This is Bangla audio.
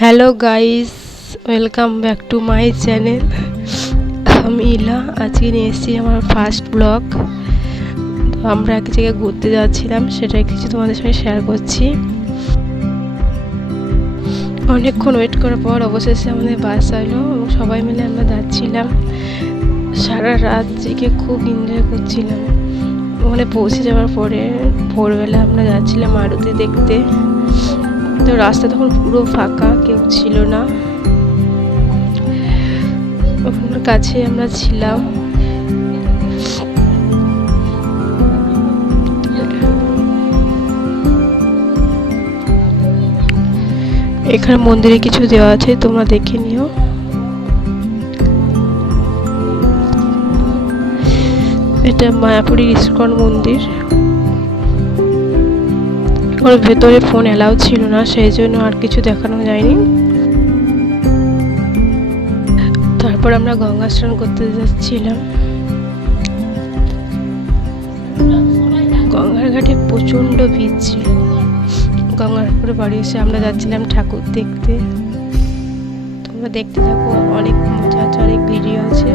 Hello guys, welcome back to my channel. আমি ইলা। আজকে নিয়ে এসেছি আমার ফার্স্ট ব্লগ। তো আমরা এক জায়গায় ঘুরতে যাচ্ছিলাম, সেটাই কিছু তোমাদের সঙ্গে শেয়ার করছি। অনেকক্ষণ ওয়েট করার পর অবশেষে আমাদের বাস এলো এবং সবাই মিলে আমরা যাচ্ছিলাম। সারা রাত জেগে খুব এনজয় করছিলাম। ওখানে পৌঁছে যাওয়ার পরে ভোরবেলা আমরা যাচ্ছিলাম আরতি দেখতে। তো রাস্তা তখন পুরো ফাঁকা, কেউ ছিল না। ওখানের কাছে আমরা ছিলাম। এখানে মন্দিরে কিছু দেওয়া আছে, তোমরা দেখে নিও। এটা মায়াপুরীর ইস্কন মন্দির। ওর ভেতরে ফোন এলাও ছিল না, সেই জন্য আর কিছু দেখানো যায়নি। তারপর আমরা গঙ্গা স্নান করতে যাচ্ছিলাম। গঙ্গার ঘাটে প্রচন্ড ভিড় ছিল। গঙ্গার উপরে বাড়ি এসে আমরা যাচ্ছিলাম ঠাকুর দেখতে। তোমরা দেখতে থাকো, অনেক মজা আছে, অনেক ভিডিও আছে।